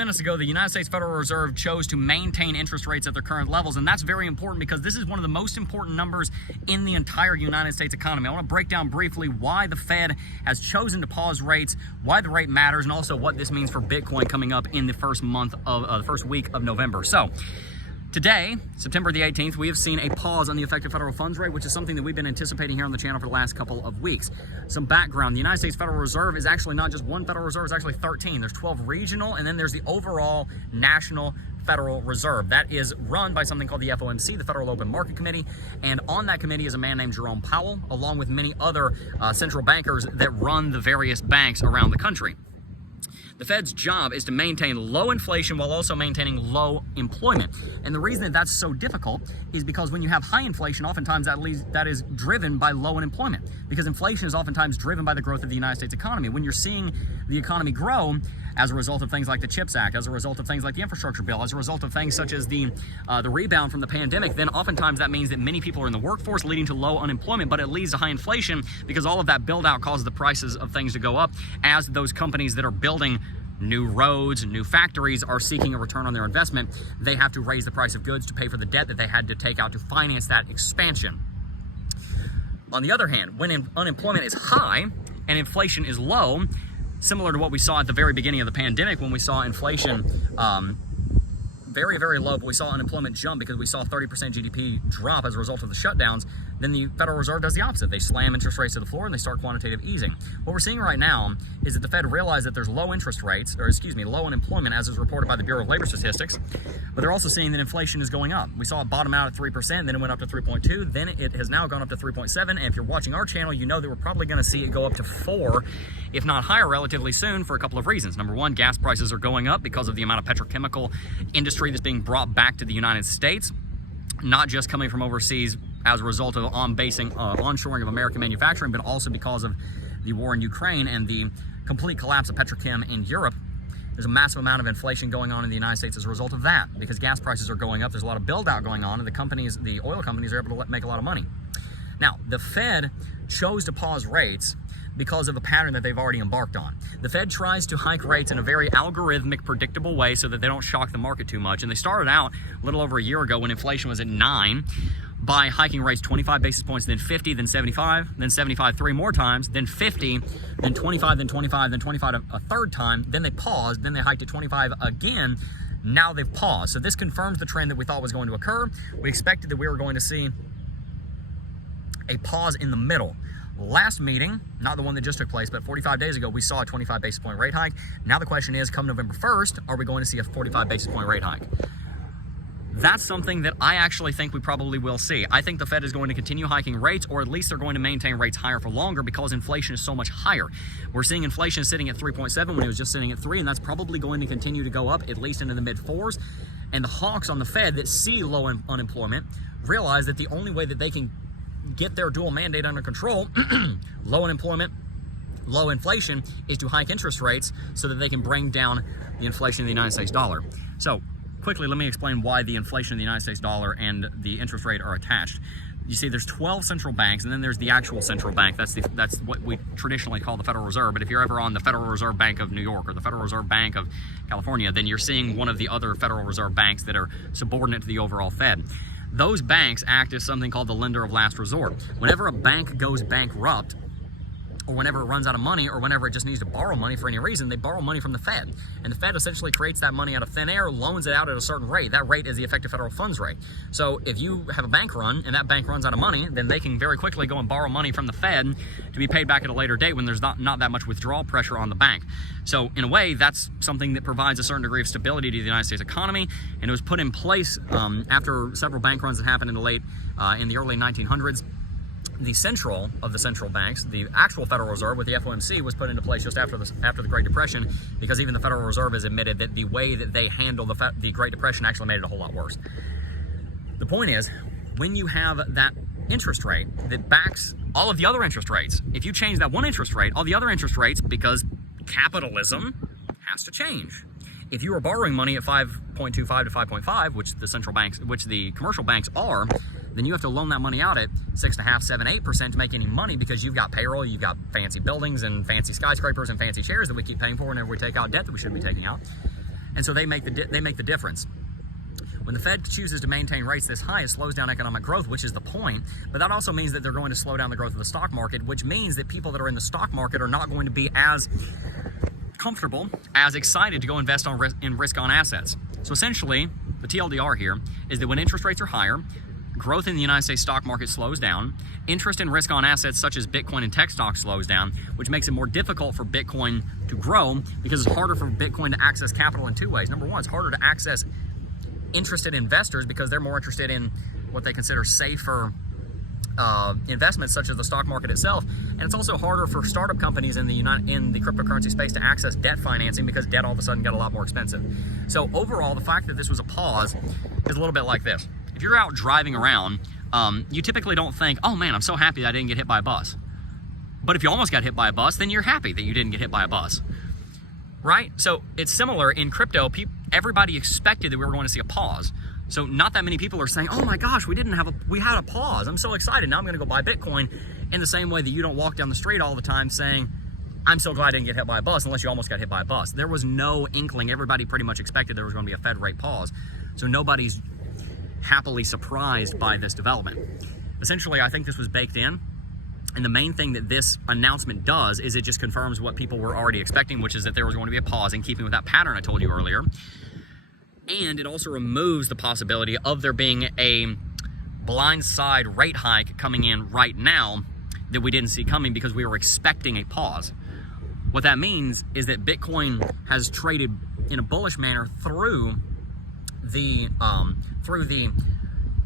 Minutes ago, the United States Federal Reserve chose to maintain interest rates at their current levels, and that's very important because this is one of the most important numbers in the entire United States economy. I want to break down briefly why the Fed has chosen to pause rates, why the rate matters, and also what this means for Bitcoin coming up in the first week of November. So, today, September the 18th, we have seen a pause on the effective federal funds rate, which is something that we've been anticipating here on the channel for the last couple of weeks. Some background, the United States Federal Reserve is actually not just one Federal Reserve, it's actually 13. There's 12 regional, and then there's the overall National Federal Reserve. That is run by something called the FOMC, the Federal Open Market Committee, and on that committee is a man named Jerome Powell, along with many other central bankers that run the various banks around the country. The Fed's job is to maintain low inflation while also maintaining low employment. And the reason that that's so difficult is because when you have high inflation, oftentimes that is driven by low unemployment, because inflation is oftentimes driven by the growth of the United States economy. When you're seeing the economy grow as a result of things like the CHIPS Act, as a result of things like the infrastructure bill, as a result of things such as the rebound from the pandemic, then oftentimes that means that many people are in the workforce, leading to low unemployment, but it leads to high inflation because all of that build out causes the prices of things to go up as those companies that are building new roads and new factories are seeking a return on their investment. They have to raise the price of goods to pay for the debt that they had to take out to finance that expansion. On the other hand, when unemployment is high and inflation is low, similar to what we saw at the very beginning of the pandemic when we saw inflation very, very low, but we saw unemployment jump because we saw 30% GDP drop as a result of the shutdowns, then the Federal Reserve does the opposite. They slam interest rates to the floor and they start quantitative easing. What we're seeing right now is that the Fed realized that there's low interest rates, low unemployment as is reported by the Bureau of Labor Statistics, but they're also seeing that inflation is going up. We saw it bottom out at 3%, then it went up to 3.2, then it has now gone up to 3.7, and if you're watching our channel, you know that we're probably going to see it go up to 4, if not higher, relatively soon for a couple of reasons. Number one, gas prices are going up because of the amount of petrochemical industry that's being brought back to the United States, not just coming from overseas as a result of onshoring of American manufacturing, but also because of the war in Ukraine and the complete collapse of petrochem in Europe. There's a massive amount of inflation going on in the United States as a result of that, because gas prices are going up. There's a lot of build out going on, and the oil companies are able to make a lot of money. Now, the Fed chose to pause rates because of a pattern that they've already embarked on. The Fed tries to hike rates in a very algorithmic, predictable way so that they don't shock the market too much. And they started out a little over a year ago when inflation was at 9 by hiking rates 25 basis points, then 50, then 75, then 75 3 more times, then 50, then 25, then 25, then 25 a third time. Then they paused, then they hiked to 25 again. Now they've paused. So this confirms the trend that we thought was going to occur. We expected that we were going to see a pause in the middle. Last meeting, not the one that just took place, but 45 days ago, we saw a 25 basis point rate hike. Now the question is, come November 1st, are we going to see a 45 basis point rate hike? That's something that I actually think we probably will see. I think the Fed is going to continue hiking rates, or at least they're going to maintain rates higher for longer because inflation is so much higher. We're seeing inflation sitting at 3.7 when it was just sitting at 3, and that's probably going to continue to go up at least into the mid-4s. And the hawks on the Fed that see low unemployment realize that the only way that they can get their dual mandate under control, low unemployment, low inflation, is to hike interest rates so that they can bring down the inflation of the United States dollar. So quickly, let me explain why the inflation of the United States dollar and the interest rate are attached. You see, there's 12 central banks, and then there's the actual central bank. That's what we traditionally call the Federal Reserve. But if you're ever on the Federal Reserve Bank of New York or the Federal Reserve Bank of California, then you're seeing one of the other Federal Reserve banks that are subordinate to the overall Fed. Those banks act as something called the lender of last resort. Whenever a bank goes bankrupt, or whenever it runs out of money, or whenever it just needs to borrow money for any reason, they borrow money from the Fed. And the Fed essentially creates that money out of thin air, loans it out at a certain rate. That rate is the effective federal funds rate. So if you have a bank run and that bank runs out of money, then they can very quickly go and borrow money from the Fed to be paid back at a later date when there's not that much withdrawal pressure on the bank. So in a way, that's something that provides a certain degree of stability to the United States economy, and it was put in place after several bank runs that happened in the early 1900s. The central of the central banks, the actual Federal Reserve with the FOMC, was put into place just after the Great Depression, because even the Federal Reserve has admitted that the way that they handled the Great Depression actually made it a whole lot worse. The point is, when you have that interest rate that backs all of the other interest rates, if you change that one interest rate, all the other interest rates, because capitalism has to change. If you are borrowing money at 5.25 to 5.5, which the commercial banks are, then you have to loan that money out at 6.5%, 7%, 8% to make any money, because you've got payroll, you've got fancy buildings and fancy skyscrapers and fancy shares that we keep paying for whenever we take out debt that we shouldn't be taking out. And so they make the difference. When the Fed chooses to maintain rates this high, it slows down economic growth, which is the point. But that also means that they're going to slow down the growth of the stock market, which means that people that are in the stock market are not going to be as comfortable, as excited to go invest in risk-on assets. So essentially, the TLDR here is that when interest rates are higher, growth in the United States stock market slows down, interest in risk-on assets such as Bitcoin and tech stocks slows down, which makes it more difficult for Bitcoin to grow because it's harder for Bitcoin to access capital in two ways. Number one, it's harder to access interested investors because they're more interested in what they consider safer investments such as the stock market itself, and it's also harder for startup companies in the cryptocurrency space to access debt financing because debt all of a sudden got a lot more expensive. So overall, the fact that this was a pause is a little bit like this. If you're out driving around, you typically don't think, oh man, I'm so happy that I didn't get hit by a bus. But if you almost got hit by a bus, then you're happy that you didn't get hit by a bus. Right? So it's similar in crypto. Everybody expected that we were going to see a pause. So not that many people are saying, oh my gosh, we had a pause. I'm so excited. Now I'm going to go buy Bitcoin, in the same way that you don't walk down the street all the time saying, I'm so glad I didn't get hit by a bus, unless you almost got hit by a bus. There was no inkling. Everybody pretty much expected there was going to be a Fed rate pause. So nobody's happily surprised by this development. Essentially, I think this was baked in. And the main thing that this announcement does is it just confirms what people were already expecting, which is that there was going to be a pause in keeping with that pattern I told you earlier. And it also removes the possibility of there being a blindside rate hike coming in right now that we didn't see coming because we were expecting a pause. What that means is that Bitcoin has traded in a bullish manner through the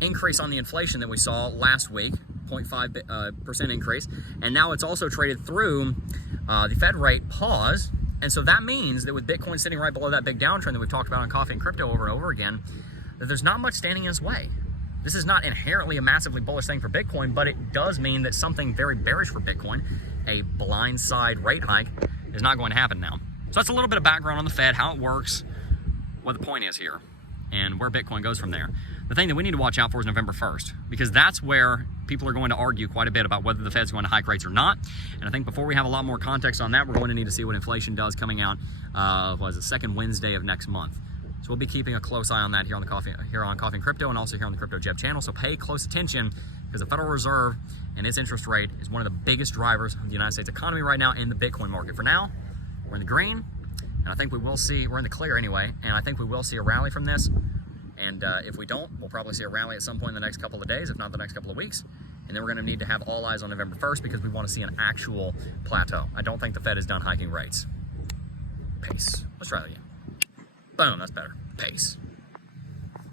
increase on the inflation that we saw last week, 0.5% increase, and now it's also traded through the Fed rate pause. And so that means that with Bitcoin sitting right below that big downtrend that we've talked about on Coffee and Crypto over and over again, that there's not much standing in its way. This is not inherently a massively bullish thing for Bitcoin, but it does mean that something very bearish for Bitcoin, a blindside rate hike, is not going to happen now. So that's a little bit of background on the Fed, how it works, what the point is here, and where Bitcoin goes from there. The thing that we need to watch out for is November 1st, because that's where people are going to argue quite a bit about whether the Fed's going to hike rates or not. And I think before we have a lot more context on that, we're going to need to see what inflation does coming out, second Wednesday of next month. So we'll be keeping a close eye on that here on Coffee and Crypto, and also here on the Crypto Jeb channel. So pay close attention, because the Federal Reserve and its interest rate is one of the biggest drivers of the United States economy right now in the Bitcoin market. For now, we're in the green, and I think we will see, we're in the clear anyway, and I think we will see a rally from this. And if we don't, we'll probably see a rally at some point in the next couple of days, if not the next couple of weeks. And then we're going to need to have all eyes on November 1st because we want to see an actual plateau. I don't think the Fed is done hiking rates. Pace. Let's try that again. Boom, that's better. Pace.